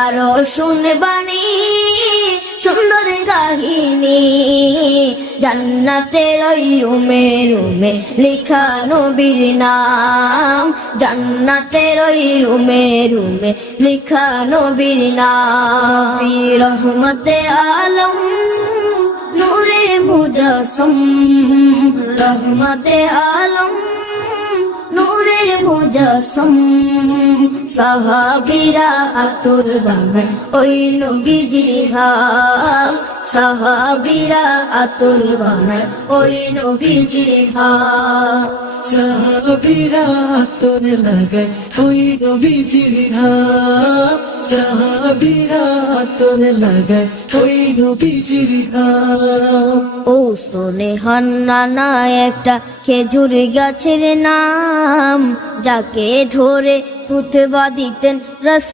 আরো শুনবানি সুন্দর কাহিনী, জান্নাতের ওই রুমে রুমে লিখা নবীর নাম, জান্নাতের ওই রুমে রুমে লিখা নবীর নাম। রহমতে আলম নূরে মুজাসম, রহমতে আলম নূরে মুজাসম, সাহাবীরা আতর বানায় ওই নবীজির হাত, সাহাবীরা আতর বানায় ওই নবীজির হাত, সাহাবীরা আতর লাগায় ওই নবীজির হাত, সাহাবীরা আতর লাগায় ওই নবীজির হাত। ও স্তনে হান্নানা একটা খেজুর গাছের নাম, যাকে ধরে খুতবা দিতেন রাসূল।